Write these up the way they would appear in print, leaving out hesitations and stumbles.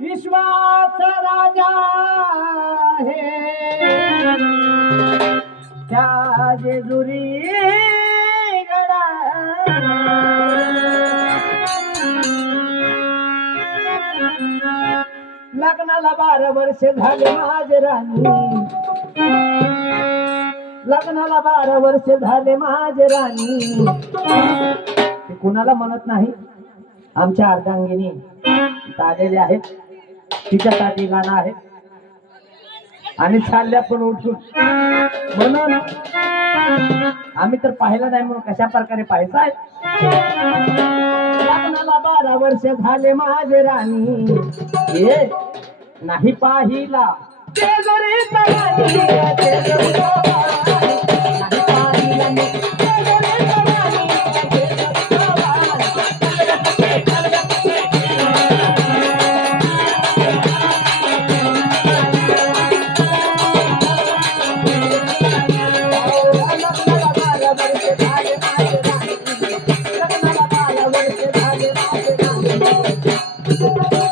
विश्वाचा राजा आहे त्या जेजुरी गडा लग्नाला 12 वर्ष झाले माझे राणी लग्नाला 12 वर्ष झाले माझे राणी ते कुणाला म्हणत नाही आमच्या अर्धांगिनी आलेले आहेत तिच्यासाठी गाणं आहे आणि चालल्या पण उठून म्हणून आम्ही तर पाहिलं नाही म्हणून कशा प्रकारे पाहायचं आहे लग्नाला 12 वर्ष झाले माझे राणी ये नाही पाहिला जेजुरीचा राणी जेजुरीचा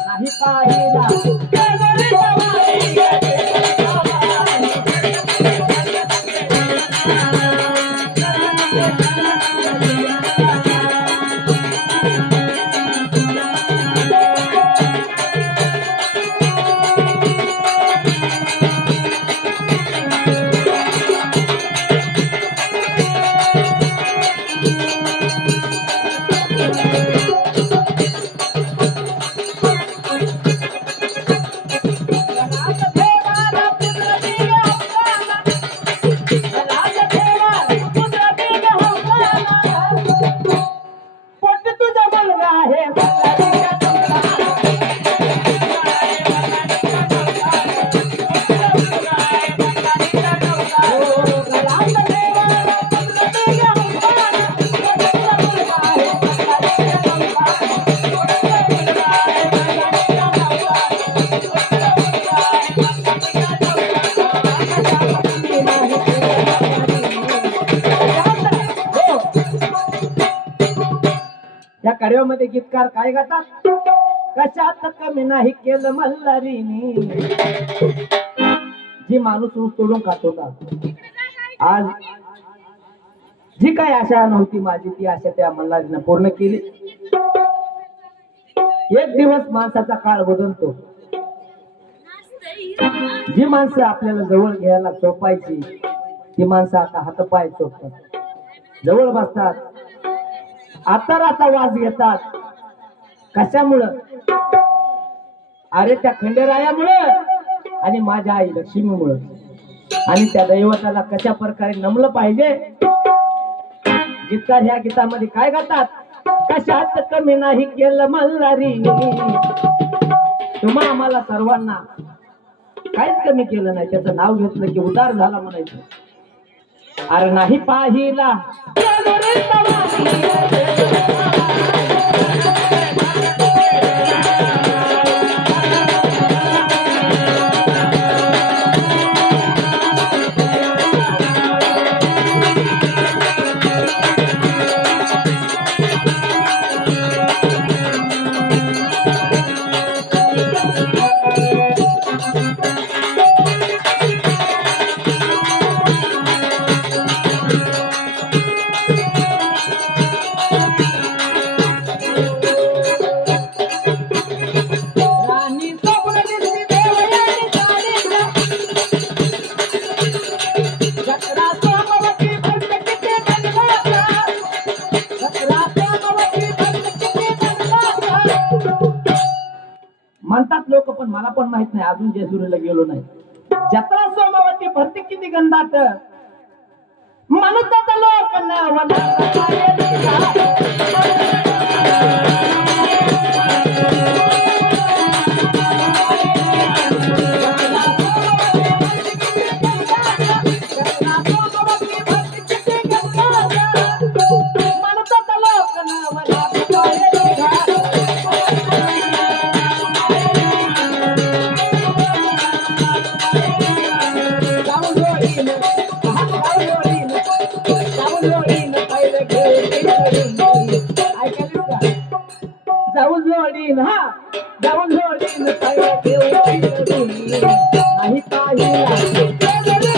नाही पाहिला नाही पाहिला या कार्यामध्ये गीतकार काय गातात कशात कमी नाही केलं मल्हारीने जी माणूस ऊस तोडून खात होता आज जी काय आशा नव्हती माझी ती आशा त्या मल्हारीने पूर्ण केली एक दिवस माणसाचा काळ बदलतो जी माणसं आपल्याला जवळ घ्यायला चोपायची ती माणसं आता हातपाय चोपतात जवळ बसतात आताराचा वास घेतात कशामुळं अरे त्या खंडेरायामुळं आणि माझ्या आई लक्ष्मीमुळं आणि त्या दैवताला कशा प्रकारे नमलं पाहिजे गीतकार ह्या गीतामध्ये काय गातात कशात कमी नाही केलं मल्हारी तुम्हा आम्हाला सर्वांना काहीच कमी केलं नाही त्याचं नाव घेतलं की उदार झाला म्हणायचं अरे नाही पाहिला म्हणतात लोक पण मला पण माहित नाही अजून जेजुरीला गेलो नाही जत्रा सोमवती भरती किती गंधात म्हणतात लोक वनात पाय निघा. जाऊन जोडीन हा जाऊन जोडीन पाहिलं देऊ नाही पाहिला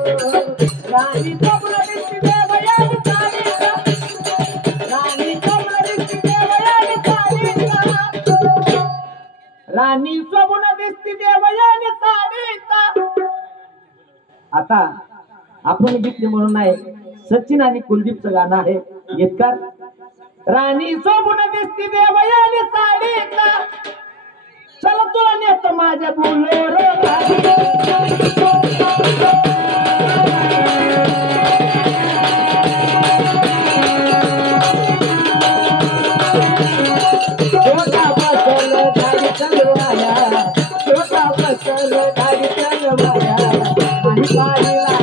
राणी कमला दिसती देवयानी साडीचा राणी कमला दिसती देवयानी साडीचा राणी सोबून दिसती देवयानी साडीचा. आता आपण गीतले म्हणून नाही सचिन आणि कुलदीपचं गाणं आहे. गीतकार राणी सोबून दिसती देवयानी साडीचा चला तुला नेतो माझ्या बोलोरो छोटा बसल गाडी चलवाया छोटा बसल गाडी चलवाया आणि पाहिला